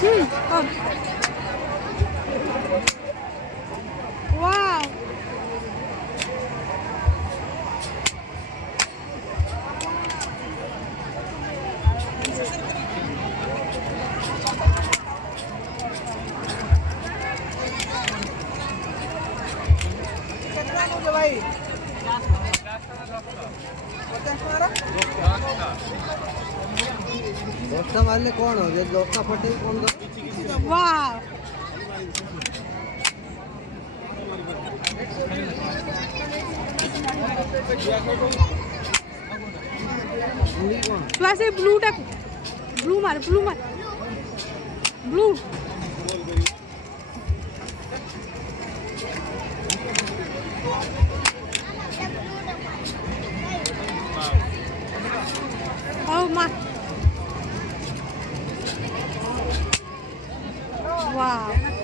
Come. Wow. ଦଶଟା ମାରିଲେ କ'ଣ ଯଦି ଦଶଟା ଫଟେଇ କ'ଣ Wow. Tu as blue টা blue মার blue oh ma wow